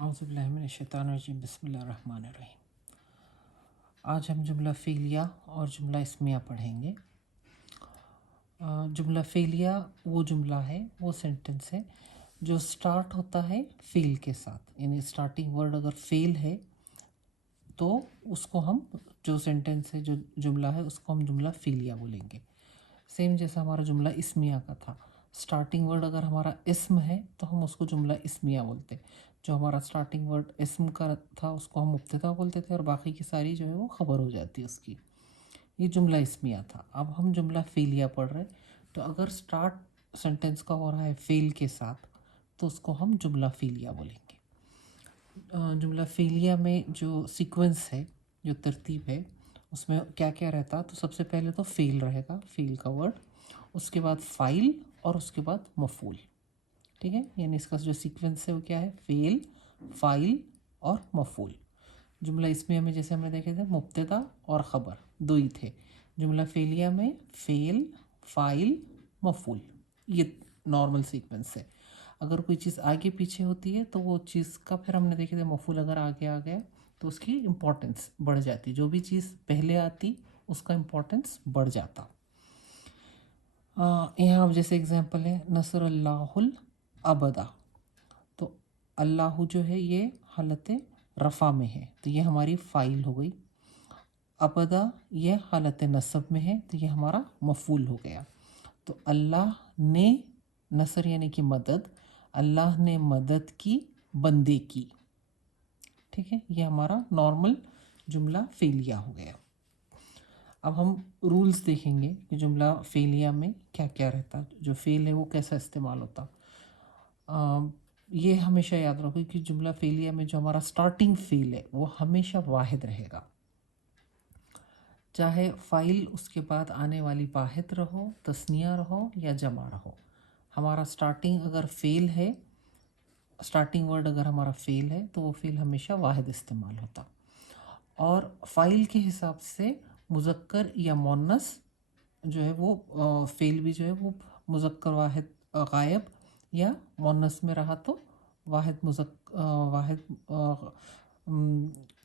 اعوذ باللہ من الشیطان الرجیم بسم اللہ الرحمن الرحیم۔ آج ہم جملہ فعلیہ اور جملہ اسمیہ پڑھیں گے۔ جملہ فعلیہ وہ جملہ ہے، وہ سینٹنس ہے جو سٹارٹ ہوتا ہے فعل کے ساتھ، یعنی سٹارٹنگ ورڈ اگر فعل ہے تو اس کو ہم جو سینٹنس ہے، جو جملہ ہے، اس کو ہم جملہ فعلیہ بولیں گے۔ سیم جیسا ہمارا جملہ اسمیہ کا تھا، سٹارٹنگ ورڈ اگر ہمارا اسم ہے تو ہم اس کو جملہ اسمیہ بولتے ہیں۔ جو ہمارا سٹارٹنگ ورڈ اسم کا تھا اس کو ہم مبتدا بولتے تھے، اور باقی کی ساری جو ہے وہ خبر ہو جاتی ہے اس کی۔ یہ جملہ اسمیہ تھا۔ اب ہم جملہ فعلیہ پڑھ رہے، تو اگر سٹارٹ سینٹنس کا ہو رہا ہے فعل کے ساتھ تو اس کو ہم جملہ فعلیہ بولیں گے۔ جملہ فعلیہ میں جو سیکوینس ہے، جو ترتیب ہے، اس میں کیا کیا رہتا؟ تو سب سے پہلے تو فعل رہے گا، فعل کا ورڈ، اس کے بعد فاعل اور اس کے بعد مفعول۔ ٹھیک ہے، یعنی اس کا جو سیکوینس ہے وہ کیا ہے؟ فعل، فاعل اور مفعول۔ جملہ اسمیہ میں جیسے ہم نے دیکھے تھے مبتدا اور خبر دو ہی تھے، جملہ فعلیہ میں فعل، فاعل، مفعول، یہ نارمل سیکوینس ہے۔ اگر کوئی چیز آگے پیچھے ہوتی ہے تو وہ چیز کا پھر ہم نے دیکھے تھے مفعول اگر آگے آ گیا تو اس کی امپورٹنس بڑھ جاتی، جو بھی چیز پہلے آتی اس کا امپورٹنس بڑھ جاتا۔ یہاں جیسے اگزامپل ہے نصر اللہ الابدا، تو اللہ جو ہے یہ حالت رفع میں ہے تو یہ ہماری فاعل ہو گئی، ابدا یہ حالت نصب میں ہے تو یہ ہمارا مفعول ہو گیا۔ تو اللہ نے، نصر یعنی کہ مدد، اللہ نے مدد کی بندے کی۔ ٹھیک ہے، یہ ہمارا نارمل جملہ فعلیہ ہو گیا۔ اب ہم رولز دیکھیں گے کہ جملہ فعلیہ میں کیا کیا رہتا، جو فعل ہے وہ کیسا استعمال ہوتا۔ یہ ہمیشہ یاد رکھو کہ جملہ فعلیہ میں جو ہمارا سٹارٹنگ فعل ہے وہ ہمیشہ واحد رہے گا، چاہے فاعل اس کے بعد آنے والی واحد رہو، تثنیہ رہو یا جمع رہو۔ ہمارا سٹارٹنگ اگر فعل ہے، سٹارٹنگ ورڈ اگر ہمارا فعل ہے تو وہ فعل ہمیشہ واحد استعمال ہوتا، اور فاعل کے حساب سے مذکر یا مؤنث جو ہے وہ فعل بھی جو ہے وہ مذکر واحد غائب یا مؤنث میں رہا تو واحد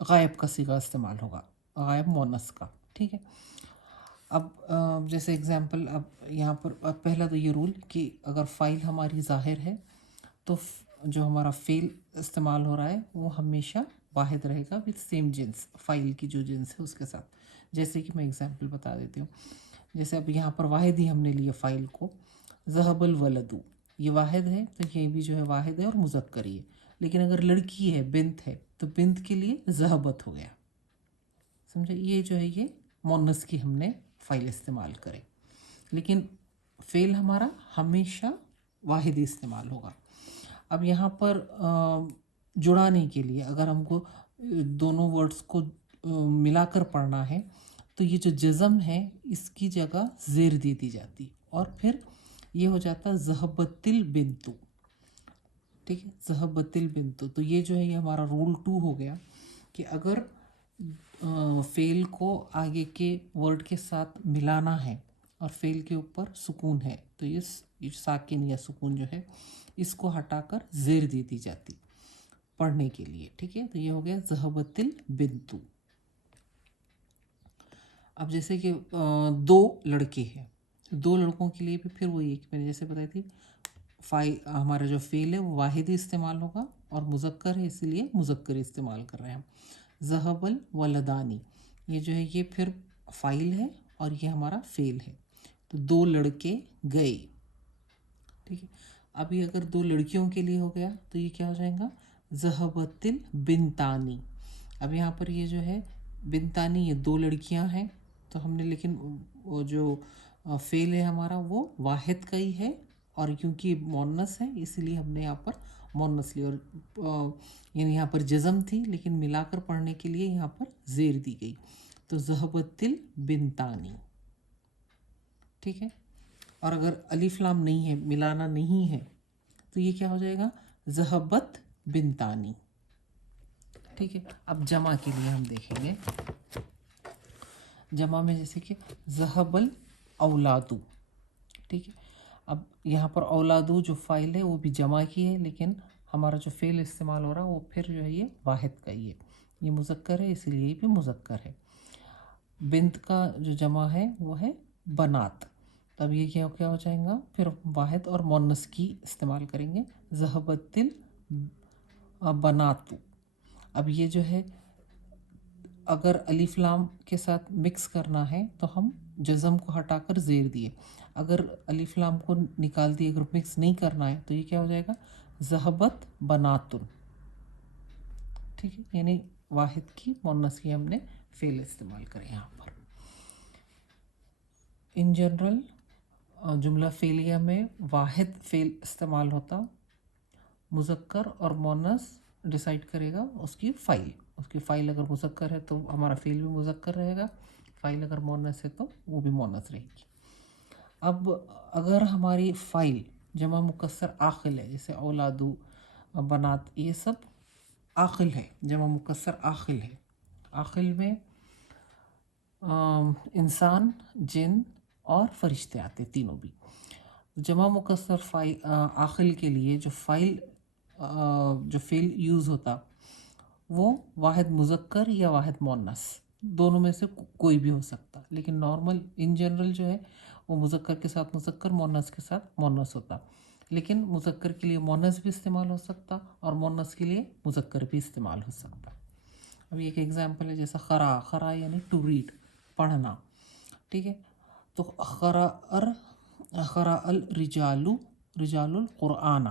غائب کا صیغہ استعمال ہوگا، غائب مؤنث کا۔ ٹھیک ہے، اب جیسے اگزامپل، اب یہاں پر پہلا تو یہ رول کہ اگر فاعل ہماری ظاہر ہے تو جو ہمارا فعل استعمال ہو رہا ہے وہ ہمیشہ واحد رہے گا وتھ سیم جنس، فاعل کی جو جنس ہے اس کے ساتھ۔ جیسے کہ میں اگزامپل بتا دیتی ہوں، جیسے اب یہاں پر واحد ہی ہم نے لیے فاعل کو، ذہب الولد، یہ واحد ہے تو یہ بھی جو ہے واحد ہے اور مذکر ہی ہے، لیکن اگر لڑکی ہے، بنت ہے، تو بنت کے لیے ذہبت ہو گیا، سمجھے؟ یہ جو ہے یہ مؤنث کی ہم نے فاعل استعمال کرے، لیکن فعل ہمارا ہمیشہ واحد ہی استعمال ہوگا۔ اب یہاں پر جڑانے کے لیے اگر ہم کو دونوں ورڈز کو ملا کر پڑھنا ہے تو یہ جو جزم ہے اس کی جگہ زیر دے دی جاتی، اور پھر یہ ہو جاتا ذہبت البنت۔ ٹھیک ہے، ذہبت البنت، تو یہ جو ہے یہ ہمارا رول 2 ہو گیا کہ اگر فعل کو آگے کے ورڈ کے ساتھ ملانا ہے اور فعل کے اوپر سکون ہے تو یہ ساکن یا سکون جو ہے اس کو ہٹا کر زیر دے دی جاتی پڑھنے کے لیے۔ ٹھیک ہے، تو یہ ہو گیا ذہبت البنت۔ اب جیسے کہ دو لڑکے ہیں، دو لڑکوں کے لیے بھی پھر وہی میں نے جیسے بتائی تھی، ہمارا جو فعل ہے وہ واحد ہی استعمال ہوگا اور مذکر ہے اسی لیے مذکر استعمال کر رہے ہیں ہم۔ ذہب الولدانی، یہ جو ہے یہ پھر فاعل ہے اور یہ ہمارا فعل ہے، تو دو لڑکے گئے۔ ٹھیک ہے، ابھی اگر دو لڑکیوں کے لیے ہو گیا تو یہ کیا ہو جائے گا؟ ذہبت البنتانی۔ اب یہاں پر یہ جو ہے بنتانی، یہ دو لڑکیاں ہیں، تو ہم نے لیکن وہ جو فعل ہے ہمارا وہ واحد کا ہی ہے، اور کیونکہ مؤنث ہے اسی لیے ہم نے یہاں پر مؤنث لی، اور یعنی یہاں پر جزم تھی لیکن ملا کر پڑھنے کے لیے یہاں پر زیر دی گئی، تو ذہبت البنتانی۔ ٹھیک ہے، اور اگر الف لام نہیں ہے، ملانا نہیں ہے، تو یہ کیا ہو جائے گا؟ ذہبت بنتانی۔ ٹھیک ہے، اب جمع کے لیے ہم دیکھیں گے، جمع میں جیسے کہ ذہب الاولاد۔ ٹھیک ہے، اب یہاں پر اولادو جو فاعل ہے وہ بھی جمع کی ہے، لیکن ہمارا جو فعل استعمال ہو رہا وہ پھر جو ہے یہ واحد کا ہی ہے، یہ مذکر ہے اس لیے یہ بھی مذکر ہے۔ بنت کا جو جمع ہے وہ ہے بنات، تب یہ کیا ہو جائے گا، پھر واحد اور مونس کی استعمال کریں گے، ذہبت بناتو۔ اب یہ جو ہے اگر الف لام کے ساتھ مکس کرنا ہے تو ہم جزم کو ہٹا کر زیر دیے، اگر الف لام کو نکال دیے، اگر مکس نہیں کرنا ہے تو یہ کیا ہو جائے گا، ذہبت بناتن، ٹھیک ہے، یعنی واحد کی مونس کی ہم نے فعل استعمال کرے یہاں پر۔ ان جنرل جملہ فعلیہ میں واحد فعل استعمال ہوتا، مذکر اور مونس ڈیسائیڈ کرے گا اس کی فائل، اس کی فائل اگر مذکر ہے تو ہمارا فعل بھی مذکر رہے گا، فائل اگر مونس ہے تو وہ بھی مونس رہے گی۔ اب اگر ہماری فائل جمع مکسر عاقل ہے، جیسے اولادو، بنات، یہ سب عاقل ہے، جمع مکسر عاقل ہے، عاقل میں انسان، جن اور فرشتے آتے تینوں بھی۔ جمع مکسر عاقل کے لیے جو فعل یوز ہوتا وہ واحد مذکر یا واحد مونس، دونوں میں سے کوئی بھی ہو سکتا، لیکن نارمل ان جنرل جو ہے وہ مذکر کے ساتھ مذکر، مونس کے ساتھ مونس ہوتا، لیکن مذکر کے لیے مونس بھی استعمال ہو سکتا اور مونس کے لیے مذکر بھی استعمال ہو سکتا۔ اب ایک ایگزامپل ہے جیسا خرا یعنی ٹو ریڈ، پڑھنا، ٹھیک ہے، تو خرا الرجال القرآن،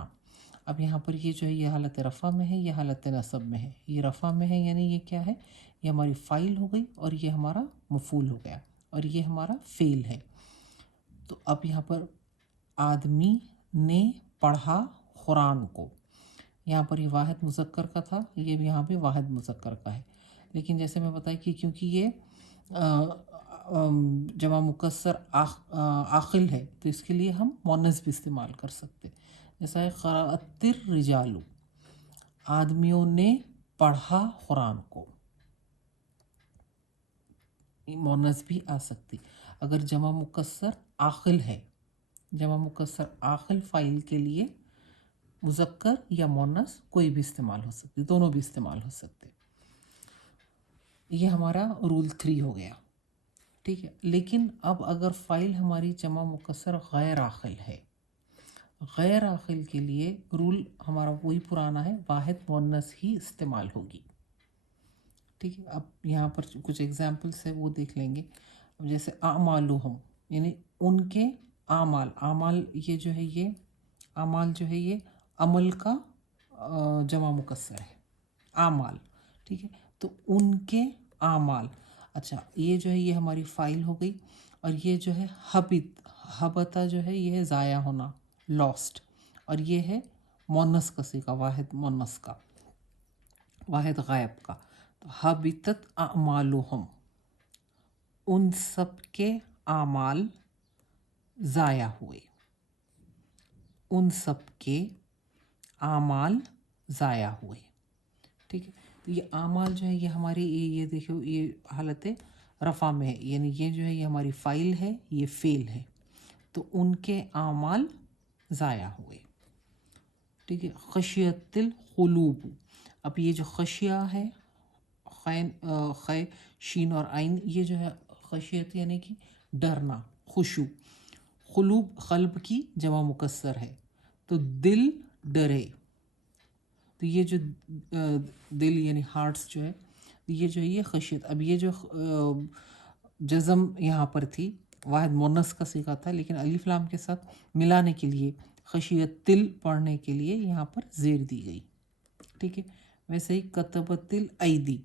اب یہاں پر یہ جو ہے یہ حالت رفع میں ہے، یہ حالت نصب میں ہے، یہ رفع میں ہے یعنی یہ کیا ہے، یہ ہماری فائل ہو گئی اور یہ ہمارا مفعول ہو گیا اور یہ ہمارا فعل ہے۔ تو اب یہاں پر آدمی نے پڑھا قرآن کو، یہاں پر یہ واحد مذکر کا تھا، یہ بھی یہاں پہ واحد مذکر کا ہے، لیکن جیسے میں بتایا کہ کیونکہ یہ جمع مکسر عاقل ہے تو اس کے لیے ہم مونس بھی استعمال کر سکتے، جیسا ہے قرأت الرجال، آدمیوں نے پڑھا قرآن کو، مونس بھی آ سکتی۔ اگر جمع مکسر عاقل ہے، جمع مکسر عاقل فائل کے لیے مذکر یا مونس کوئی بھی استعمال ہو سکتی، دونوں بھی استعمال ہو سکتے۔ یہ ہمارا رول 3 ہو گیا، ٹھیک ہے۔ لیکن اب اگر فائل ہماری جمع مکسر غیر عاقل ہے، غیر عاقل کے لیے رول ہمارا وہی پرانا ہے، واحد مونس ہی استعمال ہوگی، ٹھیک ہے۔ اب یہاں پر کچھ ایگزامپلس ہے وہ دیکھ لیں گے، اب جیسے اعمالہم یعنی ان کے اعمال، اعمال یہ جو ہے یہ اعمال جو ہے یہ عمل کا جمع مکسر ہے، اعمال، ٹھیک ہے، تو ان کے اعمال، اچھا یہ جو ہے یہ ہماری فائل ہو گئی، اور یہ جو ہے حبتا جو ہے یہ ہے ضائع ہونا، لاسٹ، اور یہ ہے مونس کا صیغہ، واحد مونس کا، واحد غائب کا، تو حبتت اعمالہم، ان سب کے اعمال ضائع ہوئے، ان سب کے اعمال ضائع ہوئے، ٹھیک ہے۔ تو یہ اعمال جو ہے یہ ہماری یہ دیکھو یہ حالت رفع میں ہے، یعنی یہ جو ہے یہ ہماری فائل ہے، یہ فعل ہے، تو ان کے اعمال ضائع ہوئے، ٹھیک ہے۔ خشیت القلوب، اب یہ جو خشیہ ہے، خے شین اور عین، یہ جو ہے خشیت یعنی کہ ڈرنا، خشوع، قلوب قلب کی جمع مکسر ہے، تو دل ڈرے، تو یہ جو دل یعنی ہارٹس جو ہے یہ جو ہے یہ خشیت، اب یہ جو جزم یہاں پر تھی واحد مونس کا صیغہ تھا، لیکن الف لام کے ساتھ ملانے کے لیے خشیت تل پڑھنے کے لیے یہاں پر زیر دی گئی، ٹھیک ہے۔ ویسے ہی کتبت الایدی،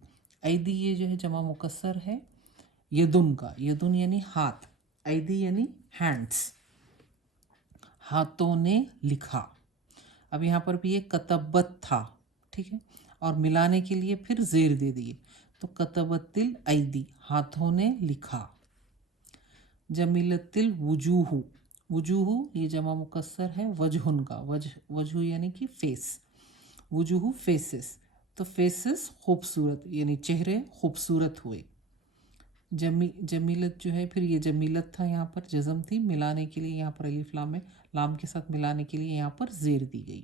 ایدی یہ جو ہے جمع مکسر ہے یدن کا، یدن یعنی ہاتھ، ایدی یعنی ہینڈس، ہاتھوں نے لکھا، اب یہاں پر بھی یہ کتبت تھا، ٹھیک ہے، اور ملانے کے لیے پھر زیر دے دیے، تو کتبت الایدی، ہاتھوں نے لکھا۔ جمیلت الوجوہ، وجوہ یہ جمع مکسر ہے وجہن کا، وجہ یعنی کہ فیس، وجوہ فیسز، تو فیسز خوبصورت یعنی چہرے خوبصورت ہوئے۔ جمیلت جو ہے پھر یہ جمیلت تھا، یہاں پر جزم تھی، ملانے کے لیے یہاں پر الف لام ہے، لام کے ساتھ ملانے کے لیے یہاں پر زیر دی گئی،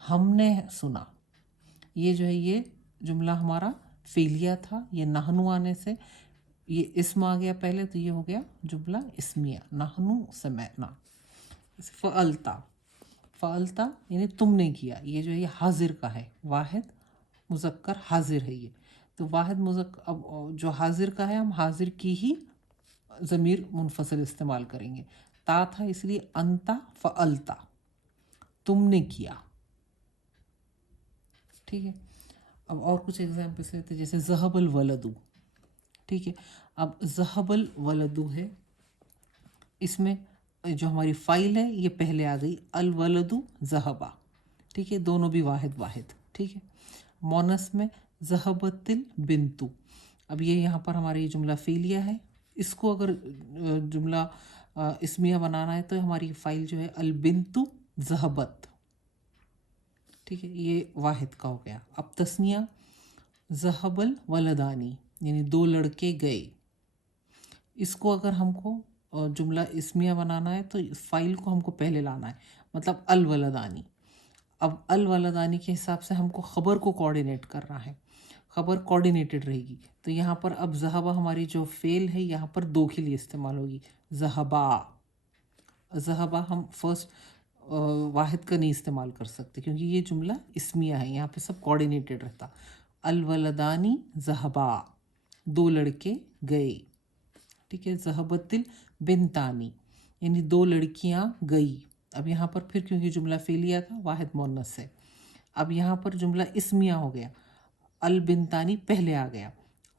ہم نے سنا. یہ جو ہے یہ جملہ ہمارا فعلیہ تھا. یہ نحنو آنے سے یہ اسم آ گیا پہلے تو یہ ہو گیا جملہ اسمیہ. نحنو سمعنا. فعلتا فعلتا یعنی تم نے کیا. یہ جو ہے یہ حاضر کا ہے. واحد مذکر حاضر ہے یہ. تو واحد مذکر اب جو حاضر کا ہے ہم حاضر کی ہی ضمیر منفصل استعمال کریں گے. تا تھا اس لیے انتا فعلتا تم نے کیا. ٹھیک ہے. اب اور کچھ ایگزامپلس لیتے ہیں جیسے ذہب الولدو. ٹھیک ہے. اب ذہب الولدو ہے اس میں جو ہماری فائل ہے یہ پہلے آ گئی الولدو ذہبا. ٹھیک ہے. دونوں بھی واحد واحد. ٹھیک ہے. مونس میں ذہبت البنتو. اب یہ یہاں پر ہمارا یہ جملہ فعلیہ ہے. اس کو اگر جملہ اسمیہ بنانا ہے تو ہماری فائل جو ہے البنتو ذہبت. ٹھیک ہے. یہ واحد کا ہو گیا. اب تثنیہ ذہب الولدانی یعنی دو لڑکے گئے. اس کو اگر ہم کو جملہ اسمیہ بنانا ہے تو فائل کو ہم کو پہلے لانا ہے مطلب الولدانی. اب الولدانی کے حساب سے ہم کو خبر کو کوآرڈینیٹ کرنا ہے. خبر کوآرڈینیٹڈ رہے گی. تو یہاں پر اب ذہبہ ہماری جو فعل ہے یہاں پر دو کے لیے استعمال ہوگی. ذہبا ذہبہ ہم فرسٹ واحد کا نہیں استعمال کر سکتے کیونکہ یہ جملہ اسمیہ ہے. یہاں پہ سب کوآرڈینیٹڈ رہتا. الولدانی ذہبا دو لڑکے گئے. ٹھیک ہے. ذہبت البنتانی یعنی دو لڑکیاں گئی. اب یہاں پر پھر کیونکہ جملہ فعلیہ تھا واحد مؤنث ہے. اب یہاں پر جملہ اسمیہ ہو گیا. البنتانی پہلے آ گیا.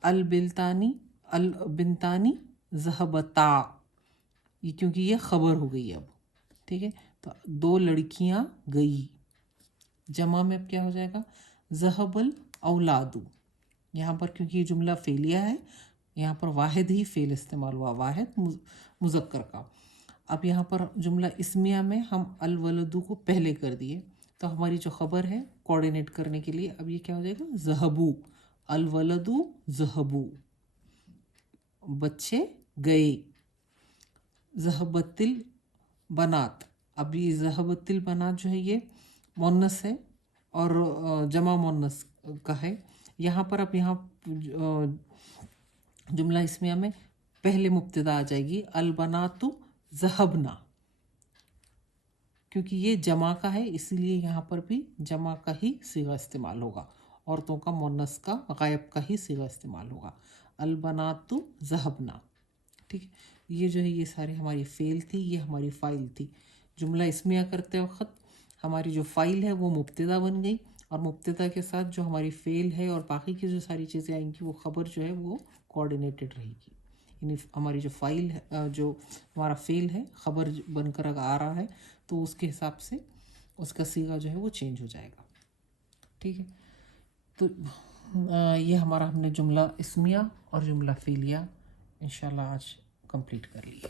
البنتانی ذہبتا یہ کیونکہ یہ خبر ہو گئی اب. ٹھیک ہے. تو دو لڑکیاں گئی. جمع میں اب کیا ہو جائے گا ذہب الاولادو. یہاں پر کیونکہ یہ جملہ فعلیہ ہے یہاں پر واحد ہی فعل استعمال ہوا واحد مذکر کا. اب یہاں پر جملہ اسمیہ میں ہم الولدو کو پہلے کر دیے تو ہماری جو خبر ہے کوآرڈینیٹ کرنے کے لیے اب یہ کیا ہو جائے گا ذہبو. الولدو ذہبو بچے گئے. ذہبت البنات. اب یہ ذہبت البنات جو ہے یہ مؤنث ہے اور جمع مؤنث کا ہے. یہاں پر اب یہاں جملہ اسمیہ میں پہلے مبتدا آ جائے گی البنات ذہبنا کیونکہ یہ جمع کا ہے اسی لیے یہاں پر بھی جمع کا ہی صیغہ استعمال ہوگا. عورتوں کا مؤنث کا غائب کا ہی صیغہ استعمال ہوگا. البنات ذہبنا. ٹھیک ہے. یہ جو ہے یہ سارے ہماری فعل تھی یہ ہماری فائل تھی. جملہ اسمیہ کرتے وقت ہماری جو فائل ہے وہ مبتدا بن گئی اور مبتدا کے ساتھ جو ہماری فعل ہے اور باقی کی جو ساری چیزیں آئیں گی وہ خبر جو ہے وہ کوآرڈینیٹڈ رہے گی. یعنی ہماری جو فائل ہے جو ہمارا فعل ہے خبر بن کر اگر آ رہا ہے تو اس کے حساب سے اس کا صیغہ جو ہے وہ چینج ہو جائے گا. ٹھیک ہے. تو یہ ہمارا ہم نے جملہ اسمیہ اور جملہ فعلیہ انشاءاللہ آج کمپلیٹ کر لی ہے.